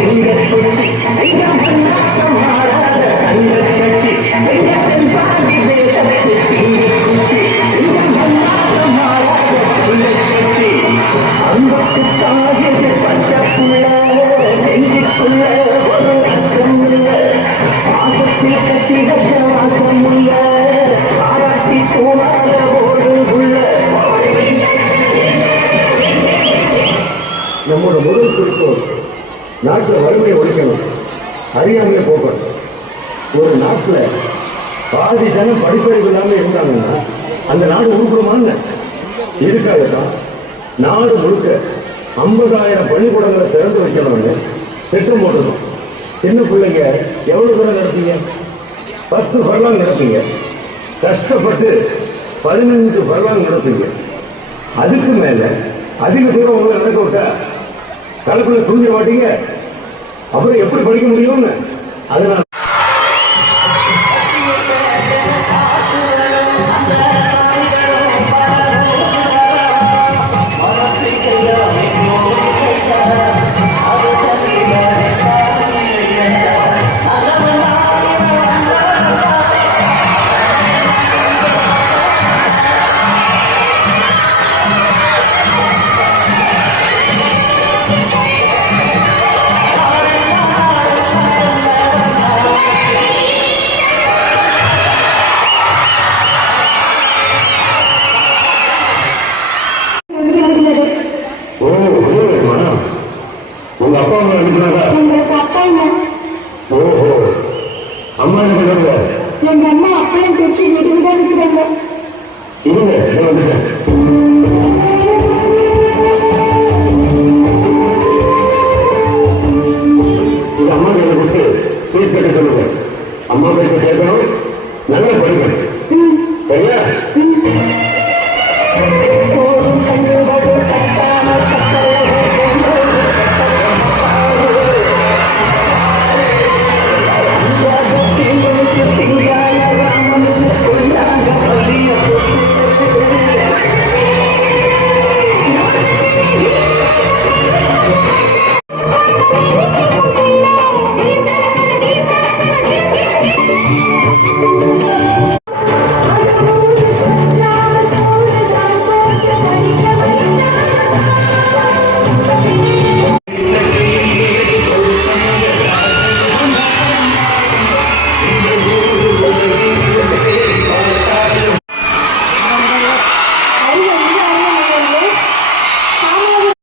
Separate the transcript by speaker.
Speaker 1: Thank you. நாட்டில் வறுமையை ஒழிக்கணும். அறியாமையை போக்கணும். ஒரு நாட்டில் பாதி ஜனம் படிப்பறிவு இல்லாமல் இருந்தாங்கன்னா அந்த நாடு கூப்படுவாங்க இருக்காது தான் நாடு முழுக்க ஐம்பதாயிரம் பள்ளிக்கூடங்களை திறந்து வைக்கணும்னு திட்டம் போட்டுருக்கோம் சின்ன பிள்ளைங்க எவ்வளவு தூரம் நடப்பீங்க? பத்து பருவாங்க நடப்பீங்க. கஷ்டப்பட்டு பதினஞ்சு பருவாங்க நடப்பீங்க. அதுக்கு மேல அதிக தூரம் உங்களை நடக்க விட்டா கணக்குள்ள தூங்கிட மாட்டீங்க. அப்புறம் எப்படி படிக்க முடியும்னு? அதனால உங்க அப்பா அம்மா அனுப்பினாரா
Speaker 2: எங்களுக்கு அப்பா இல்ல
Speaker 1: ஓஹோ. அம்மா அனுப்பினாங்க
Speaker 2: எங்க அம்மா அப்பளம் பேச்சு வீட்டுக்கு தான் இருக்கிறாங்க.
Speaker 1: இருங்க நான் வந்துட்டேன் ஃபீஸ் கட்ட சொல்லுங்க. அம்மா பேச கேட்கணும். நல்லா படிக்கணும் சரியா?